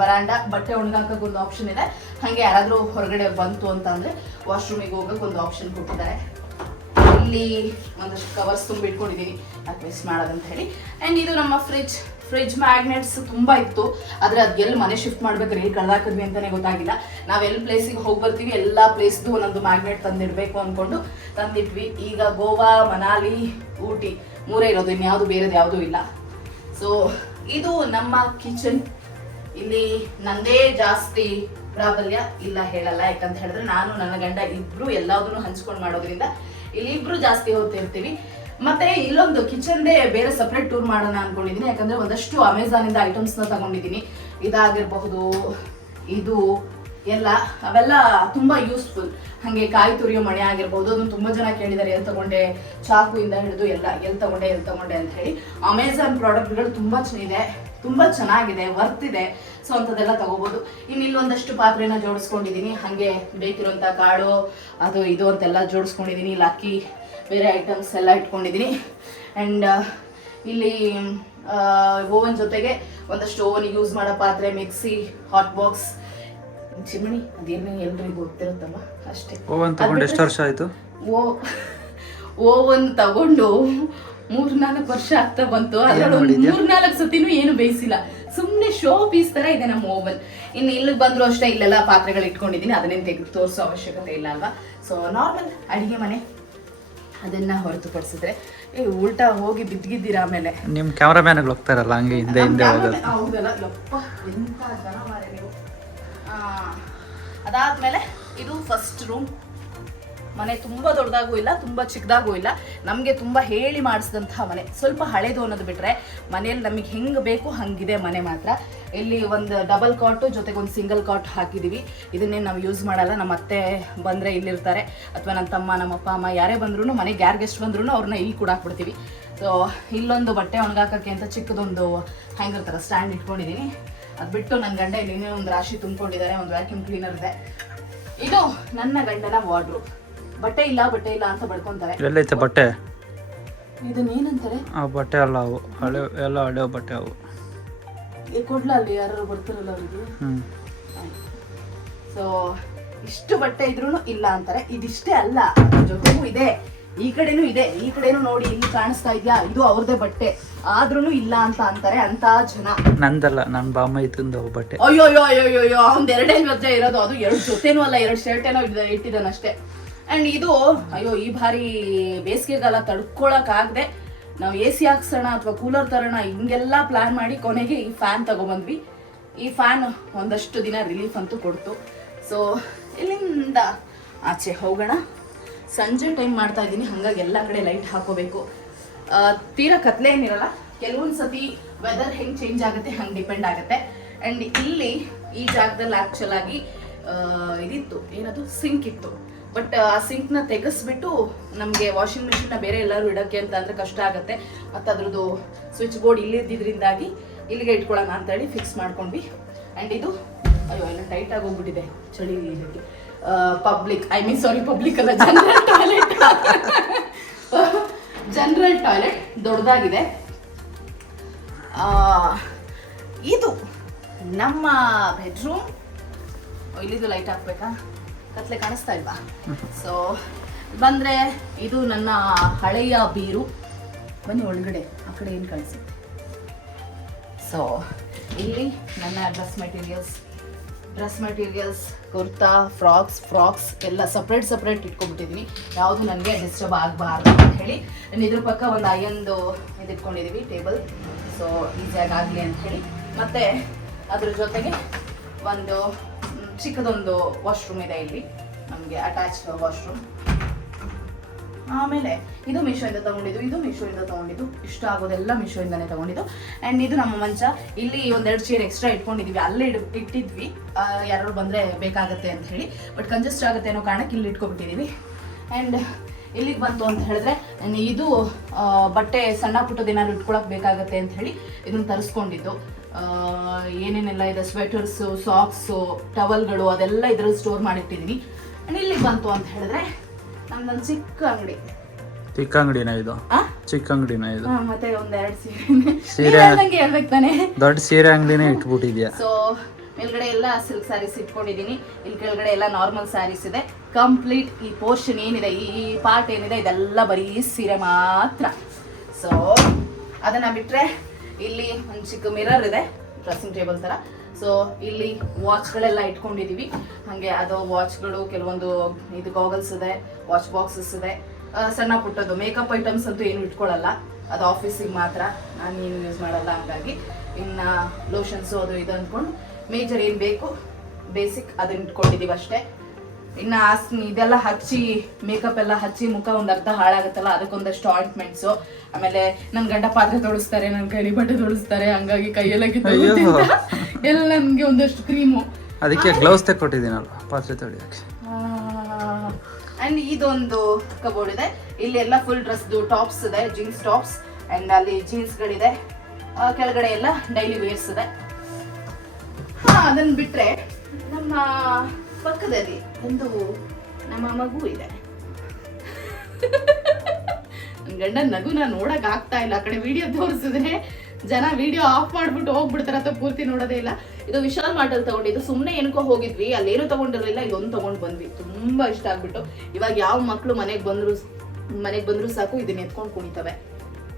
Speaker 1: ವರಾಂಡ ಬಟ್ಟೆ ಒಣಗಾಕಕ್ಕೆ ಒಂದು ಆಪ್ಷನ್ ಇದೆ. ಹಾಗೆ ಯಾರಾದರೂ ಹೊರಗಡೆ ಬಂತು ಅಂತ ಅಂದ್ರೆ ವಾಶ್ರೂಮಿಗೆ ಹೋಗಕ್ಕೆ ಒಂದು ಆಪ್ಷನ್ ಕೊಟ್ಟಿದ್ದಾರೆ. ಇಲ್ಲಿ ಒಂದಷ್ಟು ಕವರ್ಸ್ ತುಂಬಿಟ್ಕೊಂಡಿದ್ದೀನಿ ಅದು ಮಿಸ್ ಮಾಡೋದಂತ ಹೇಳಿ. ಆ್ಯಂಡ್ ಇದು ನಮ್ಮ ಫ್ರಿಜ್ ಫ್ರಿಜ್ ಮ್ಯಾಗ್ನೆಟ್ಸ್ ತುಂಬ ಇತ್ತು. ಆದರೆ ಅದು ಎಲ್ಲಿ ಮನೆ ಶಿಫ್ಟ್ ಮಾಡ್ಬೇಕು ಎಲ್ಲಿ ಕಳ್ದಾಕಿದ್ವಿ ಅಂತಲೇ ಗೊತ್ತಾಗಿಲ್ಲ. ನಾವು ಎಲ್ಲಿ ಪ್ಲೇಸಿಗೆ ಹೋಗಿ ಬರ್ತೀವಿ, ಎಲ್ಲ ಪ್ಲೇಸ್ದು ಒಂದೊಂದು ಮ್ಯಾಗ್ನೆಟ್ ತಂದಿಡಬೇಕು ಅಂದ್ಕೊಂಡು ತಂದಿಟ್ವಿ. ಈಗ ಗೋವಾ, ಮನಾಲಿ, ಊಟಿ ಮೂರೇ ಇರೋದು, ಇನ್ಯಾವುದು ಬೇರೆದು ಯಾವುದೂ ಇಲ್ಲ. ಸೊ ಇದು ನಮ್ಮ ಕಿಚನ್ ಇಲ್ಲಿ ನಂದೇ ಜಾಸ್ತಿ ಪ್ರಾಬಲ್ಯ ಇಲ್ಲ ಹೇಳಲ್ಲ, ಯಾಕಂತ ಹೇಳಿದ್ರೆ ನಾನು, ನನ್ನ ಗಂಡ ಇಬ್ರು ಎಲ್ಲದನ್ನು ಹಂಚ್ಕೊಂಡು ಮಾಡೋದ್ರಿಂದ ಇಲ್ಲಿ ಇಬ್ರು ಜಾಸ್ತಿ ಹೋಗ್ತಿರ್ತೀವಿ. ಮತ್ತೆ ಇಲ್ಲೊಂದು ಕಿಚನ್ದೇ ಬೇರೆ ಸಪ್ರೇಟ್ ಟೂರ್ ಮಾಡೋಣ ಅನ್ಕೊಂಡಿದೀನಿ. ಯಾಕಂದ್ರೆ ಒಂದಷ್ಟು ಅಮೆಝಾನ್ ಇಂದ ಐಟಮ್ಸ್ನ ತಗೊಂಡಿದ್ದೀನಿ ಇದಾಗಿರ್ಬಹುದು, ಇದು, ಎಲ್ಲ, ಅವೆಲ್ಲ ತುಂಬಾ ಯೂಸ್ಫುಲ್ ಹಾಗೆ ಕಾಯಿ ತುರಿಯೋ ಮಣೆ ಆಗಿರ್ಬೋದು ಅದನ್ನು ತುಂಬಾ ಜನ ಕೇಳಿದ್ದಾರೆ ಎಲ್ಲಿ ತಗೊಂಡೆ ಇಂದ ಹಿಡಿದು ಎಲ್ಲ ಎಲ್ಲಿ ತಗೊಂಡೆ ಎಲ್ಲಿ ತಗೊಂಡೆ ಅಂತ ಹೇಳಿ. ಅಮೆಝಾನ್ ಪ್ರಾಡಕ್ಟ್ಗಳು ತುಂಬಾ ಚೆನ್ನಾಗಿದೆ ತುಂಬಾ ಚೆನ್ನಾಗಿದೆ ವರ್ತ್ ಇದೆ. ಸೊ ಅಂಥದ್ದೆಲ್ಲ ತಗೋಬಹುದು ಇನ್ನು ಇಲ್ಲೊಂದಷ್ಟು ಪಾತ್ರೆನ ಜೋಡಿಸ್ಕೊಂಡಿದ್ದೀನಿ ಹಾಗೆ ಬೇಕಿರುವಂತ ಕಾಳು, ಅದು ಇದು ಅಂತೆಲ್ಲ ಜೋಡಿಸ್ಕೊಂಡಿದ್ದೀನಿ ಇಲ್ಲಿ ಅಕ್ಕಿ ಬೇರೆ ಐಟಮ್ಸ್ ಎಲ್ಲ ಇಟ್ಕೊಂಡಿದ್ದೀನಿ ಆ್ಯಂಡ್ ಇಲ್ಲಿ ಓವನ್ ಜೊತೆಗೆ ಒಂದಷ್ಟು ಓವನ್ ಯೂಸ್ ಮಾಡೋ ಪಾತ್ರೆ ಮಿಕ್ಸಿ ಹಾಟ್ ಬಾಕ್ಸ್ ಚಿಮಣಿ ಅದೇನು ಎಲ್ರಿಗೂ ಗೊತ್ತಿರುತ್ತಲ್ಲ ಅಷ್ಟೇ.
Speaker 3: ಓವನ್ ತಗೊಂಡು ಎಷ್ಟು ವರ್ಷ ಆಯಿತು?
Speaker 1: ಓ ಓವನ್ ತಗೊಂಡು ಮೂರ್ನಾಲ್ಕು ವರ್ಷ ಆಗ್ತಾ ಬಂತು. ಅದ್ರಲ್ಲಿ ಮೂರ್ನಾಲ್ಕು ಸತಿನೂ ಏನು ಬೇಯಿಸಿಲ್ಲ. ಸುಮ್ಮನೆ ಶೋ ಪೀಸ್ ತರ ಇದೆ ನಮ್ಮ ಓವನ್ ಇನ್ನು ಇಲ್ಲಿಗೆ ಬಂದ್ರು ಅಷ್ಟೇ ಇಲ್ಲೆಲ್ಲ ಪಾತ್ರೆಗಳು ಇಟ್ಕೊಂಡಿದ್ದೀನಿ ಅದನ್ನೇನು ತೆಗೆದು ತೋರಿಸೋ ಅವಶ್ಯಕತೆ ಇಲ್ಲ ಅಲ್ವಾ? ಸೊ ನಾರ್ಮಲ್ ಅಡಿಗೆ ಮನೆ. ಅದನ್ನ ಹೊರತುಪಡಿಸಿದ್ರೆ ಏ ಉಲ್ಟಾ ಹೋಗಿ ಬಿದ್ದಿದ್ದೀರಾ ಆಮೇಲೆ.
Speaker 3: ನಿಮ್ಮ ಕ್ಯಾಮ್ರಾಮ್ಯಾನ್ಗಳು ಹೋಗ್ತಾರಲ್ಲ ಹಂಗೆ ಹಿಂದೆ ಹಿಂದೆ ಹೋಗೋದು.
Speaker 1: ಹೌದಲ್ಲ ಯಪ್ಪ ಜನ ಮಾರೆ ನೀವು. ಅದಾದ್ಮೇಲೆ ಇದು ಫಸ್ಟ್ ರೂಮ್ ಮನೆ ತುಂಬ ದೊಡ್ಡದಾಗೂ ಇಲ್ಲ, ತುಂಬ ಚಿಕ್ಕದಾಗೂ ಇಲ್ಲ. ನಮಗೆ ತುಂಬ ಹೇಳಿ ಮಾಡಿಸಿದಂತಹ ಮನೆ. ಸ್ವಲ್ಪ ಹಳೇದು ಅನ್ನೋದು ಬಿಟ್ಟರೆ ಮನೆಯಲ್ಲಿ ನಮಗೆ ಹೆಂಗೆ ಬೇಕು ಹಂಗಿದೆ ಮನೆ ಮಾತ್ರ. ಇಲ್ಲಿ ಒಂದು ಡಬಲ್ ಕಾಟು ಜೊತೆಗೆ ಒಂದು ಸಿಂಗಲ್ ಕಾಟ್ ಹಾಕಿದ್ದೀವಿ ಇದನ್ನೇ ನಾವು ಯೂಸ್ ಮಾಡಲ್ಲ ನಮ್ಮ ಅತ್ತೆ ಬಂದರೆ ಇಲ್ಲಿರ್ತಾರೆ. ಅಥವಾ ನನ್ನ ತಮ್ಮ ನಮ್ಮ ಅಪ್ಪ, ಅಮ್ಮ ಯಾರೇ ಬಂದ್ರೂ ಮನೆಗೆ ಯಾರು ಗೆಸ್ಟ್ ಬಂದ್ರೂ ಅವ್ರನ್ನ ಇಲ್ಲಿ ಕೂಡ ಹಾಕ್ಬಿಡ್ತೀವಿ. ಸೊ ಇಲ್ಲೊಂದು ಬಟ್ಟೆ ಒಣಗಾಕೋಕ್ಕೆ ಅಂತ ಚಿಕ್ಕದೊಂದು ಹ್ಯಾಂಗರ್ ಥರ ಸ್ಟ್ಯಾಂಡ್ ಇಟ್ಕೊಂಡಿದ್ದೀನಿ ಅದು ಬಿಟ್ಟು ನನ್ನ ಗಂಡ ಇಲ್ಲಿ ಒಂದು ರಾಶಿ ತುಂಬಿಕೊಂಡಿದ್ದಾರೆ, ಒಂದು ವ್ಯಾಕ್ಯೂಮ್ ಕ್ಲೀನರ್ ಇದೆ. ಇದು ನನ್ನ ಗಂಡನ ವಾರ್ಡ್ರೋಬ್ ಬಟ್ಟೆ ಇಲ್ಲ ಬಟ್ಟೆ ಇಲ್ಲ ಅಂತ ಬಡ್ಕೊಂತಾರೆ.
Speaker 3: ಎಲ್ಲೈತೆ ಬಟ್ಟೆ?
Speaker 1: ಇದನ್ನ ಏನಂತಾರೆ
Speaker 3: ಆ ಬಟ್ಟೆ ಅಲ್ಲ ಅವು. ಹಳೆ ಎಲ್ಲ ಹಳೆ ಬಟ್ಟೆ ಅವು.
Speaker 1: ಈ ಕೊಡ್ಲ ಅಲ್ಲಿ ಯಾರು ಬರ್ತಿರಲ್ಲ ಅವರಿಗೆ?
Speaker 3: ಹ್ಞೂ
Speaker 1: ಸೊ ಇಷ್ಟು ಬಟ್ಟೆ ಇದ್ರೂ ಇಲ್ಲ ಅಂತಾರೆ. ಇದಿಷ್ಟೇ ಅಲ್ಲ ಜೊತೆಗೂ ಇದೆ. ಈ ಕಡೆನೂ ಇದೆ. ಈ ಕಡೆನೂ ನೋಡಿ ಇಲ್ಲಿ ಕಾಣಿಸ್ತಾ ಇದೆಯಾ? ಇದು ಅವ್ರದೇ ಬಟ್ಟೆ. ಆದ್ರೂ ಇಲ್ಲ ಅಂತ ಅಂತಾರೆ ಅಂತ ಜನ.
Speaker 3: ನಂದಲ್ಲ ನನ್ನ ಬಾಮ ಇತ್ತಂದು ಬಟ್ಟೆ.
Speaker 1: ಅಯ್ಯೋ ಅಯ್ಯೋ ಅಯ್ಯೋ ಅಯ್ಯೋ ಅವ್ನ್ ಎರಡೇ ಮಧ್ಯ ಇರೋದು. ಅದು ಎರಡು ಜೊತೆನೂ ಅಲ್ಲ ಎರಡು ಶರ್ಟೇನೋ ಇಟ್ಟಿದ್ದಾನಷ್ಟೇ. ಅಂಡ್ ಇದು ಅಯ್ಯೋ ಈ ಬಾರಿ ಬೇಸಿಗೆಗಾಲ ತಡ್ಕೊಳಕ್ ಆಗದೆ ನಾವು ಎ ಸಿ ಹಾಕ್ಸೋಣ ಅಥವಾ ಕೂಲರ್ ತರೋಣ ಹಿಂಗೆಲ್ಲ ಪ್ಲಾನ್ ಮಾಡಿ ಕೊನೆಗೆ ಈ ಫ್ಯಾನ್ ತಗೊಬಂದ್ವಿ. ಈ ಫ್ಯಾನ್ ಒಂದಷ್ಟು ದಿನ ರಿಲೀಫ್ ಅಂತೂ ಕೊಡ್ತು. ಸೊ ಇಲ್ಲಿಂದ ಆಚೆ ಹೋಗೋಣ. ಸಂಜೆ ಟೈಮ್ ಮಾಡ್ತಾ ಇದ್ದೀನಿ ಹಾಗಾಗಿ ಎಲ್ಲ ಕಡೆ ಲೈಟ್ ಹಾಕೋಬೇಕು. ತೀರಾ ಕತ್ಲೆ ಏನಿರಲ್ಲ ಕೆಲವೊಂದು ಸತಿ ವೆದರ್ ಹೆಂಗೆ ಚೇಂಜ್ ಆಗುತ್ತೆ ಹಂಗೆ ಡಿಪೆಂಡ್ ಆಗುತ್ತೆ. ಅಂಡ್ ಇಲ್ಲಿ ಈ ಜಾಗದಲ್ಲಿ ಆಕ್ಚುಲ್ ಆಗಿ ಆ, ಇದಿತ್ತು ಏನದು ಸಿಂಕ್ ಇತ್ತು. ಬಟ್ ಆ ಸಿಂಕ್ನ ತೆಗೆಸ್ಬಿಟ್ಟು ನಮಗೆ ವಾಷಿಂಗ್ ಮಿಷಿನ್ನ ಬೇರೆ ಎಲ್ಲರೂ ಇಡೋಕ್ಕೆ ಅಂತ ಅಂದರೆ ಕಷ್ಟ ಆಗುತ್ತೆ. ಮತ್ತು ಅದ್ರದ್ದು ಸ್ವಿಚ್ ಬೋರ್ಡ್ ಇಲ್ಲಿದ್ದಿದ್ರಿಂದಾಗಿ ಇಲ್ಲಿಗೆ ಇಟ್ಕೊಳ್ಳೋಣ ಅಂತೇಳಿ ಫಿಕ್ಸ್ ಮಾಡ್ಕೊಂಡ್ವಿ. ಆ್ಯಂಡ್ ಇದು, ಅಯ್ಯೋ ಎಲ್ಲ ಟೈಟ್ ಹೋಗ್ಬಿಟ್ಟಿದೆ. ಚಳಿ public I mean sorry public ಅಲ್ಲ ಜನರಲ್ ಟಾಯ್ಲೆಟ್ ಜನರಲ್ ಟಾಯ್ಲೆಟ್ ದೊಡ್ಡದಾಗಿದೆ ಇದು ನಮ್ಮ ಬೆಡ್ರೂಮ್ ಇಲ್ಲಿದು ಲೈಟ್ ಹಾಕ್ಬೇಕಾ? ಕತ್ಲೆ ಕಾಣಿಸ್ತಾ ಇಲ್ವಾ? ಸೊ ಬಂದ್ರೆ ಇದು ನನ್ನ ಹಳೆಯ ಬೀರು. ಬನ್ನಿ ಒಳಗಡೆ, ಆ ಕಡೆ ಏನು ಕಾಣಿಸುತ್ತೆ? ಸೊ ಇಲ್ಲಿ ನನ್ನ dress materials dress materials kurta frocks frocks ಎಲ್ಲ ಸಪ್ರೇಟ್ ಸಪ್ರೇಟ್ ಇಟ್ಕೊಂಡ್ಬಿಟ್ಟಿದ್ವಿ ಯಾವುದು ನನಗೆ ಡಿಸ್ಟರ್ಬ್ ಆಗಬಾರ್ದು ಅಂತ ಹೇಳಿ. ನಾನು ಇದ್ರ ಪಕ್ಕ ಒಂದು ಅಯ್ಯಂದು ಇದು ಇಟ್ಕೊಂಡಿದ್ದೀವಿ ಟೇಬಲ್ ಸೊ ಈಸಿಯಾಗಿ ಆಗಲಿ ಅಂತ ಹೇಳಿ. ಮತ್ತು ಅದ್ರ ಜೊತೆಗೆ ಒಂದು ಚಿಕ್ಕದೊಂದು ವಾಶ್ರೂಮ್ ಇದೆ ಇಲ್ಲಿ. ನಮಗೆ ಅಟ್ಯಾಚ್ ವಾಶ್ರೂಮ್ ಆಮೇಲೆ ಇದು ಮೀಶೋಯಿಂದ ತಗೊಂಡಿದ್ದು, ಇದು ಮೀಶೋಯಿಂದ ತಗೊಂಡಿದ್ದು. ಇಷ್ಟ ಆಗೋದೆಲ್ಲ ಮೀಶೋಯಿಂದನೇ ತೊಗೊಂಡಿದ್ದು. ಆ್ಯಂಡ್ ಇದು ನಮ್ಮ ಮಂಚ. ಇಲ್ಲಿ ಒಂದೆರಡು ಚೇರ್ ಎಕ್ಸ್ಟ್ರಾ ಇಟ್ಕೊಂಡಿದ್ವಿ. ಅಲ್ಲೇ ಇಡ್ ಇಟ್ಟಿದ್ವಿ. ಯಾರು ಬಂದರೆ ಬೇಕಾಗುತ್ತೆ ಅಂತ ಹೇಳಿ. ಬಟ್ ಕಂಜೆಸ್ಟ್ ಆಗುತ್ತೆ ಅನ್ನೋ ಕಾರಣಕ್ಕೆ ಇಲ್ಲಿ ಇಟ್ಕೊಬಿಟ್ಟಿದ್ದೀವಿ ಆ್ಯಂಡ್ ಇಲ್ಲಿಗೆ ಬಂತು ಅಂತ ಹೇಳಿದ್ರೆ ಇದು ಬಟ್ಟೆ ಸಣ್ಣ ಪುಟ್ಟದೇನಾದ್ರು ಇಟ್ಕೊಳಕ್ ಬೇಕಾಗತ್ತೆ ಅಂತ ಹೇಳಿ ಇದನ್ನು ತರಿಸ್ಕೊಂಡಿದ್ದು. ಏನೇನೆಲ್ಲ ಇದೆ ಸ್ವೆಟರ್ಸು ಸಾಕ್ಸು ಟವಲ್ಗಳು ಅದೆಲ್ಲ ಇದರಲ್ಲಿ ಸ್ಟೋರ್ ಮಾಡಿಟ್ಟಿದ್ದೀನಿ ಆ್ಯಂಡ್ ಇಲ್ಲಿಗೆ ಬಂತು ಅಂತ ಹೇಳಿದ್ರೆ ನಮ್ದೊಂದು ಚಿಕ್ಕ ಅಂಗಡಿ.
Speaker 3: ಚಿಕ್ಕ ಅಂಗಡಿನ ಇದು?
Speaker 1: ಆ?
Speaker 3: ಚಿಕ್ಕ ಅಂಗಡಿನ ಇದು?
Speaker 1: ಮತ್ತೆ ಒಂದೆರಡು ಸೀರೆ. ಹೇಳ್ದಂಗೆ ಹೇಳ್ಬೇಕು ತಾನೆ.
Speaker 3: ದೊಡ್ಡ ಸೀರೆ ಅಂಗಡಿನೇ ಇಟ್ಬಿಟ್ಟಿದ್ಯಾ?
Speaker 1: ಸೊ ಮೇಲ್ಗಡೆ ಎಲ್ಲ ಸಿಲ್ಕ್ ಸ್ಯಾರೀಸ್ ಇಟ್ಕೊಂಡಿದ್ದೀನಿ ಇಲ್ಲಿ ಕೆಳಗಡೆ ಎಲ್ಲ ನಾರ್ಮಲ್ ಸ್ಯಾರೀಸ್ ಇದೆ. ಕಂಪ್ಲೀಟ್ ಈ ಪೋರ್ಷನ್ ಏನಿದೆ ಈ ಪಾರ್ಟ್ ಏನಿದೆ ಇದೆಲ್ಲ ಬರೀ ಸೀರೆ ಮಾತ್ರ. ಸೊ ಅದನ್ನ ಬಿಟ್ರೆ ಇಲ್ಲಿ ಒಂದು ಚಿಕ್ಕ ಮಿರರ್ ಇದೆ ಡ್ರೆಸ್ಸಿಂಗ್ ಟೇಬಲ್ ತರ. ಸೊ ಇಲ್ಲಿ ವಾಚ್ಗಳೆಲ್ಲ ಇಟ್ಕೊಂಡಿದೀವಿ. ಹಾಗೆ ಅದು ವಾಚ್ಗಳು ಕೆಲವೊಂದು ಇದು ಗಾಗಲ್ಸ್ ಇದೆ ವಾಚ್ ಬಾಕ್ಸಸ್ ಇದೆ. ಸಣ್ಣ ಪುಟ್ಟದ್ದು. ಮೇಕಪ್ ಐಟಮ್ಸ್ ಅಂತೂ ಏನು ಇಟ್ಕೊಳ್ಳಲ್ಲ ಅದು ಆಫೀಸಿಗೆ ಮಾತ್ರ. ನಾನು ಏನು ಯೂಸ್ ಮಾಡಲ್ಲ ಹಂಗಾಗಿ. ಇನ್ನು ಲೋಷನ್ಸು ಅದು ಇದು ಅಂದ್ಕೊಂಡು ಮೇಜರ್ ಏನು ಬೇಕು ಬೇಸಿಕ್ ಅದನ್ನ ಇಟ್ಕೊಂಡಿದೀವಿ ಅಷ್ಟೇ. ಇನ್ನು ಆಸ್ ಇದೆಲ್ಲ ಹಚ್ಚಿ ಮೇಕಪ್ ಎಲ್ಲ ಹಚ್ಚಿ ಮುಖ ಒಂದು ಅರ್ಧ ಹಾಳಾಗುತ್ತಲ್ಲ ಅದಕ್ಕೊಂದಷ್ಟು ಆಯಿಂಟ್ಮೆಂಟ್ಸು ಆಮೇಲೆ ನನ್ನ ಗಂಡ ಪಾತ್ರೆ ತೊಳಸ್ತಾರೆ ನನ್ನ ಕೈ ಬಟ್ಟೆ ತೊಳಸ್ತಾರೆ ಹಂಗಾಗಿ ಕೈಯೆಲ್ಲ. ಎಲ್ಲ ನನಗೆ ಒಂದಷ್ಟು ಕ್ರೀಮು
Speaker 3: ಅದಕ್ಕೆ ಗ್ಲೌಸ್ ತೆಕ್ಕೊಟ್ಟಿದ್ದೀನಲ್ಲ ಪಾತ್ರೆ ತೊಳಿಯೋಕ್ಕೆ
Speaker 1: ಅಂಡ್ ಇದೊಂದು ಕಬೋರ್ಡ್ ಇದೆ. ಇಲ್ಲಿ ಎಲ್ಲ ಫುಲ್ ಡ್ರೆಸ್ದು ಟಾಪ್ಸ್ ಇದೆ ಜೀನ್ಸ್ ಟಾಪ್ಸ್ ಅಂಡ್ ಅಲ್ಲಿ ಜೀನ್ಸ್ಗಳಿದೆ ಕೆಳಗಡೆ ಎಲ್ಲ ಡೈಲಿ ವೇರ್ಸ್ ಇದೆ. ಹಾ ಅದನ್ನ ಬಿಟ್ರೆ ನಮ್ಮ ಪಕ್ಕದಲ್ಲಿ ಒಂದು ನಮ್ಮ ಮಗು ಇದೆ. ನನ್ನ ಗಂಡ ನಗುನ ನೋಡಕ್ ಆಗ್ತಾ ಇಲ್ಲ. ಆ ಕಡೆ ವಿಡಿಯೋ ತೋರಿಸಿದ್ರೆ ಜನ ವಿಡಿಯೋ ಆಫ್ ಮಾಡ್ಬಿಟ್ಟು ಹೋಗ್ಬಿಡ್ತಾರ ಅಥವಾ ಪೂರ್ತಿ ನೋಡೋದೇ ಇಲ್ಲ. ಇದು ವಿಶಾಲ್ ಮಾರ್ಟಲ್ ತಗೊಂಡಿದ್ದು ಸುಮ್ಮನೆ ಏನಕ್ಕೋ ಹೋಗಿದ್ವಿ. ಅಲ್ಲೇನು ತಗೊಂಡಿರಲಿಲ್ಲ ಇದೊಂದು ತಗೊಂಡು ಬಂದ್ವಿ. ತುಂಬಾ ಇಷ್ಟ ಆಗ್ಬಿಟ್ಟು. ಇವಾಗ ಯಾವ ಮಕ್ಕಳು ಮನೆಗೆ ಬಂದ್ರು ಮನೆಗೆ ಬಂದ್ರು ಸಾಕು, ಇದನ್ನ ಎತ್ಕೊಂಡು ಕುಣಿತವೆ.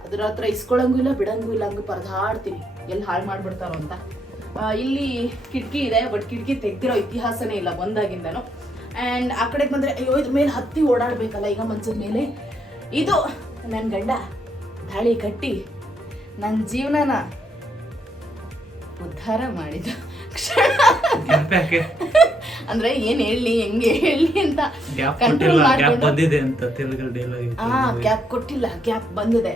Speaker 1: ಅದ್ರ ಹತ್ರ ಇಸ್ಕೊಳಂಗೂ ಇಲ್ಲ, ಬಿಡಂಗೂ ಇಲ್ಲ, ಹಂಗೆ ಪರದಾಡ್ತೀನಿ. ಎಲ್ಲಿ ಹಾಳು ಮಾಡ್ಬಿಡ್ತಾರೋ ಅಂತ. ಇಲ್ಲಿ ಕಿಟಕಿ ಇದೆ ಬಟ್ ಕಿಟಕಿ ತೆಗ್ದಿರೋ ಇತಿಹಾಸನೇ ಇಲ್ಲ ಬಂದಾಗಿಂದನು. ಆ್ಯಂಡ್ ಆ ಕಡೆಗೆ ಬಂದ್ರೆ ಅಯ್ಯೋ ಇದ್ರ ಮೇಲೆ ಹತ್ತಿ ಓಡಾಡಬೇಕಲ್ಲ ಈಗ ಮಂಚದ ಮೇಲೆ? ಇದು ನನ್ನ ಗಂಡ ದಾಳಿ ಕಟ್ಟಿ ನನ್ನ ಜೀವನನ ಉದ್ಧಾರ ಮಾಡಿದ ಕ್ಷಣ. ಅಂದ್ರೆ ಏನ್ ಹೇಳಿ ಹೆಂಗೆ ಹೇಳಿ ಅಂತ ಕಂಟ್ರೋಲ್ ಮಾಡ್ಕೊಂಡು
Speaker 4: ಬಂದಿದೆ ಅಂತ
Speaker 1: ಆ ಗ್ಯಾಪ್ ಕೊಟ್ಟಿಲ್ಲ ಗ್ಯಾಪ್ ಬಂದಿದೆ.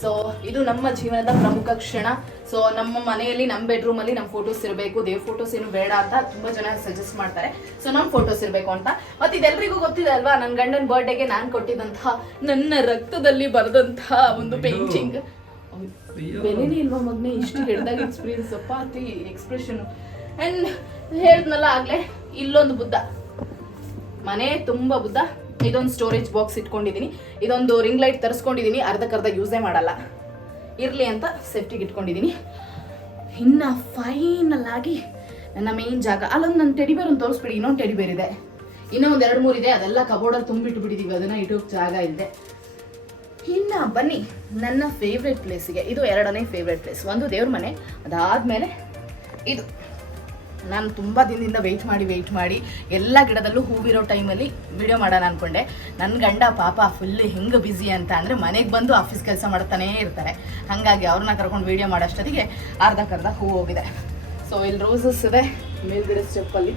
Speaker 1: ಸೊ ಇದು ನಮ್ಮ ಜೀವನದ ಪ್ರಮುಖ ಕ್ಷಣ. ಸೊ ನಮ್ಮ ಮನೆಯಲ್ಲಿ ನಮ್ಮ ಬೆಡ್ರೂಮಲ್ಲಿ ನಮ್ಮ ಫೋಟೋಸ್ ಇರಬೇಕು. ದೇವ್ ಫೋಟೋಸ್ ಏನು ಬೇಡ ಅಂತ ತುಂಬಾ ಜನ ಸಜೆಸ್ಟ್ ಮಾಡ್ತಾರೆ. ಸೊ ನಮ್ಮ ಫೋಟೋಸ್ ಇರಬೇಕು ಅಂತ. ಮತ್ತೆ ಇದೆಲ್ಲರಿಗೂ ಗೊತ್ತಿದೆ ಅಲ್ವಾ? ನನ್ನ ಗಂಡನ ಬರ್ಡೇಗೆ ನಾನು ಕೊಟ್ಟಿದ್ದಂತಹ ನನ್ನ ರಕ್ತದಲ್ಲಿ ಬರೆದಂತಹ ಒಂದು ಪೇಂಟಿಂಗ್ ಬೆಲೆನೇ ಇಲ್ವಾ ಮಗ್ನೆ? ಇಷ್ಟು ಹಿಡ್ದಾಗ ಎಕ್ಸ್ಪೀರಿಯನ್ಸ್ ಅಪ್ಪ ಅತಿ ಎಕ್ಸ್ಪ್ರೆಷನ್ ಅಂಡ್ ಹೇಳ್ದ್ನಲ್ಲ ಆಗ್ಲೇ ಇಲ್ಲೊಂದು ಬುದ್ಧ. ಮನೆ ತುಂಬಾ ಬುದ್ಧ. ಇದೊಂದು ಸ್ಟೋರೇಜ್ ಬಾಕ್ಸ್ ಇಟ್ಕೊಂಡಿದ್ದೀನಿ ಇದೊಂದು ರಿಂಗ್ ಲೈಟ್ ತರಿಸ್ಕೊಂಡಿದ್ದೀನಿ ಅರ್ಧಕ್ಕರ್ಧ ಯೂಸೇ ಮಾಡಲ್ಲ. ಇರಲಿ ಅಂತ ಸೇಫ್ಟಿಗೆ ಇಟ್ಕೊಂಡಿದ್ದೀನಿ ಇನ್ನು ಫೈನಲ್ ಆಗಿ ನನ್ನ ಮೇನ್ ಜಾಗ. ಅಲ್ಲೊಂದು ನನ್ನ ಟೆಡಿ ಬೇರ್ ಒಂದು ತೋರಿಸ್ಬಿಡಿ. ಇನ್ನೊಂದು ಟೆಡಿಬೇರ್ ಇದೆ. ಇನ್ನೂ ಒಂದು ಎರಡು ಮೂರು ಇದೆ. ಅದೆಲ್ಲ ಕಬೋರ್ಡಲ್ಲಿ ತುಂಬಿಟ್ಬಿಟ್ಟಿದ್ದೀವಿ ಅದನ್ನ ಇಡೋಕೆ ಜಾಗ ಇದೆ ಇನ್ನ ಬನ್ನಿ. ನನ್ನ ಫೇವ್ರೆಟ್ ಪ್ಲೇಸಿಗೆ ಇದು ಎರಡನೇ ಫೇವ್ರೆಟ್ ಪ್ಲೇಸ್ ಒಂದು ದೇವ್ರ ಮನೆ. ಅದಾದಮೇಲೆ ಇದು. ನಾನು ತುಂಬ ದಿನದಿಂದ ವೆಯ್ಟ್ ಮಾಡಿ ವೆಯ್ಟ್ ಮಾಡಿ ಎಲ್ಲ ಗಿಡದಲ್ಲೂ ಹೂವಿರೋ ಟೈಮಲ್ಲಿ ವಿಡಿಯೋ ಮಾಡೋಣ ಅಂದ್ಕೊಂಡೆ ನನ್ನ ಗಂಡ ಪಾಪ ಫುಲ್ ಹೆಂಗೆ ಬ್ಯುಸಿ ಅಂತ ಅಂದರೆ ಮನೆಗೆ ಬಂದು ಆಫೀಸ್ ಕೆಲಸ ಮಾಡ್ತಾನೇ ಇರ್ತಾರೆ. ಹಾಗಾಗಿ ಅವ್ರನ್ನ ಕರ್ಕೊಂಡು ವಿಡಿಯೋ ಮಾಡೋಷ್ಟೊತ್ತಿಗೆ ಅರ್ಧಕ್ಕರ್ಧ ಹೂ ಹೋಗಿದೆ. ಸೊ ಇಲ್ಲಿ ರೋಸಸ್ ಇದೆ. ಮೇಲ್ಗಡೆ ಸ್ಟೆಪ್ಪಲ್ಲಿ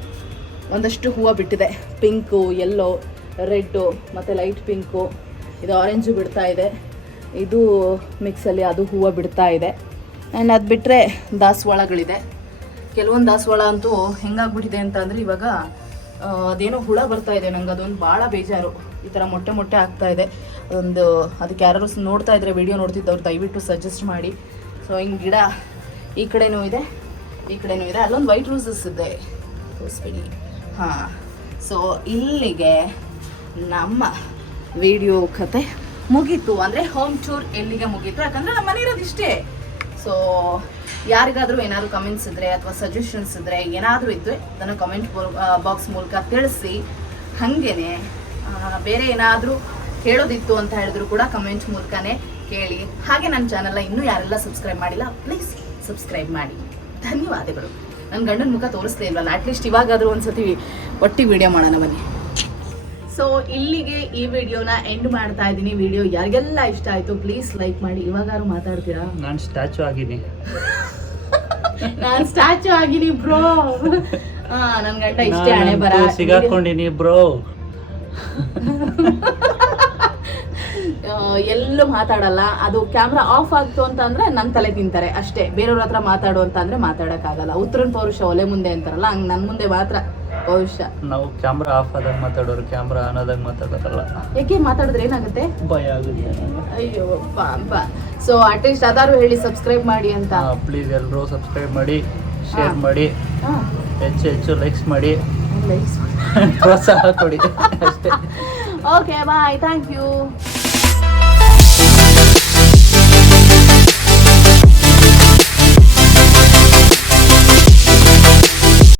Speaker 1: ಒಂದಷ್ಟು ಹೂವು ಬಿಟ್ಟಿದೆ. ಪಿಂಕು ಯೆಲ್ಲೋ ರೆಡ್ಡು ಮತ್ತು ಲೈಟ್ ಪಿಂಕು ಇದು ಆರೆಂಜು ಬಿಡ್ತಾ ಇದೆ. ಇದು ಮಿಕ್ಸಲ್ಲಿ ಅದು ಹೂವು ಬಿಡ್ತಾ ಇದೆ. ಆ್ಯಂಡ್ ಅದು ಬಿಟ್ಟರೆ ದಾಸವಾಳಗಳಿದೆ. ಕೆಲವೊಂದು ದಾಸವಾಳ ಅಂತೂ ಹೆಂಗಾಗ್ಬಿಟ್ಟಿದೆ ಅಂತ ಅಂದರೆ ಇವಾಗ ಅದೇನೋ ಹುಳ ಬರ್ತಾ ಇದೆ, ನಂಗೆ ಅದೊಂದು ಭಾಳ ಬೇಜಾರು. ಈ ಥರ ಮೊಟ್ಟೆ ಮೊಟ್ಟೆ ಆಗ್ತಾ ಇದೆ. ಒಂದು ಅದಕ್ಕೆ ಯಾರು ನೋಡ್ತಾ ಇದ್ರೆ ವಿಡಿಯೋ ನೋಡ್ತಿದ್ದವ್ರು ದಯವಿಟ್ಟು ಸಜೆಸ್ಟ್ ಮಾಡಿ. ಸೊ, ಹಿಂಗೆ ಗಿಡ ಈ ಕಡೆನೂ ಇದೆ, ಈ ಕಡೆನೂ ಇದೆ. ಅಲ್ಲೊಂದು ವೈಟ್ ರೋಸಸ್ ಇದೆ. ತೋರಿಸ್ಬಿಡಿ. ಹಾಂ, ಸೊ, ಇಲ್ಲಿಗೆ ನಮ್ಮ ವಿಡಿಯೋ ಕತೆ ಮುಗೀತು. ಅಂದರೆ, ಹೋಮ್ ಟೂರ್ ಎಲ್ಲಿಗೆ ಮುಗೀತು? ಯಾಕಂದರೆ ನಮ್ಮ ಮನೆ ಇರೋದು ಇಷ್ಟೇ. ಸೊ ಯಾರಿಗಾದರೂ ಏನಾದರೂ ಕಮೆಂಟ್ಸ್ ಇದ್ದರೆ ಅಥವಾ ಸಜೆಷನ್ಸ್ ಇದ್ದರೆ ಏನಾದರೂ ಇದ್ದರೆ ಅದನ್ನು ಕಮೆಂಟ್ ಬಾಕ್ಸ್ ಮೂಲಕ ತಿಳಿಸಿ. ಹಾಗೇ ಬೇರೆ ಏನಾದರೂ ಕೇಳೋದಿತ್ತು ಅಂತ ಹೇಳಿದ್ರು ಕೂಡ ಕಮೆಂಟ್ ಮೂಲಕನೇ ಕೇಳಿ. ಹಾಗೆ ನನ್ನ ಚಾನಲ್ನ ಇನ್ನೂ ಯಾರೆಲ್ಲ ಸಬ್ಸ್ಕ್ರೈಬ್ ಮಾಡಿಲ್ಲ ಪ್ಲೀಸ್ ಸಬ್ಸ್ಕ್ರೈಬ್ ಮಾಡಿ. ಧನ್ಯವಾದಗಳು. ನನ್ನ ಗಂಡನ ಮುಖ ತೋರಿಸ್ಲೇ ಇಲ್ವಲ್ಲ? ಅಟ್ಲೀಸ್ಟ್ ಇವಾಗಾದರೂ ಒಂದು ಸತಿ ಒಟ್ಟಿಗೆ ವಿಡಿಯೋ ಮಾಡೋಣ ಬನ್ನಿ. ಸೊ ಇಲ್ಲಿಗೆ ಈ ವಿಡಿಯೋನ ಎಂಡ್ ಮಾಡ್ತಾ ಇದ್ದೀನಿ. ವಿಡಿಯೋ ಯಾರಿಗೆಲ್ಲ ಇಷ್ಟ ಆಯ್ತು ಪ್ಲೀಸ್ ಲೈಕ್ ಮಾಡಿ. ಇವಾಗಾರು ಮಾತಾಡ್ತೀರಾ?
Speaker 4: ನಾನು ಸ್ಟ್ಯಾಚು ಆಗಿನಿ
Speaker 1: ನಾನು ಸ್ಟ್ಯಾಚು ಆಗಿನಿ ಬ್ರೋ ಹಾ ನನ್ ಗಂಡ ಇಷ್ಟೇ ಹಣೆ ಬರ.
Speaker 4: ಸಿಗಾಕೊಂಡಿನಿ ಬ್ರೋ
Speaker 1: ಎಲ್ಲೂ ಮಾತಾಡಲ್ಲ. ಅದು ಕ್ಯಾಮ್ರಾ ಆಫ್ ಆಗ್ತು ಅಂತ ಅಂದ್ರೆ ನನ್ ತಲೆ ತಿಂತಾರೆ. ಅಷ್ಟೇ. ಬೇರೆಯವ್ರ ಹತ್ರ ಮಾತಾಡು ಅಂತ ಅಂದ್ರೆ ಮಾತಾಡಕ್ಕಾಗಲ್ಲ. ಉತ್ತರನ್ ಪೌರುಷ ಒಲೆ ಮುಂದೆ ಅಂತಾರಲ್ಲ ಹಂಗ್ ನನ್ ಮುಂದೆ ಮಾತ್ರ ಪೌರುಷ
Speaker 4: ನಾವು ಕ್ಯಾಮ್ರಾ ಆಫ್ ಆದಾಗ ಮಾತಾಡೋರು ಕ್ಯಾಮ್ರಾ ಆನ್ ಆದಾಗ ಮಾತಾಡೋದಲ್ಲ.
Speaker 1: ಯಾಕೆ ಮಾತಾಡಿದ್ರೆ ಏನಾಗುತ್ತೆ?
Speaker 4: ಭಯ ಆಗುತ್ತೆ.
Speaker 1: ಅಯ್ಯೋ ಬಾ ಸೊ ಅಟ್ಲೀಸ್ಟ್ ಅದಾರು ಹೇಳಿ ಸಬ್ಸ್ಕ್ರೈಬ್ ಮಾಡಿ ಅಂತ.
Speaker 4: ಪ್ಲೀಸ್ ಎಲ್ಲರೂ ಸಬ್ಸ್ಕ್ರೈಬ್ ಮಾಡಿ ಶೇರ್ ಮಾಡಿ ಹೆಚ್ಚು ಹೆಚ್ಚು ಲೈಕ್ಸ್ ಮಾಡಿ. ಪ್ರೋತ್ಸಾಹ ಕೊಡಿ. ಅಷ್ಟೇ.
Speaker 1: Okay bye thank you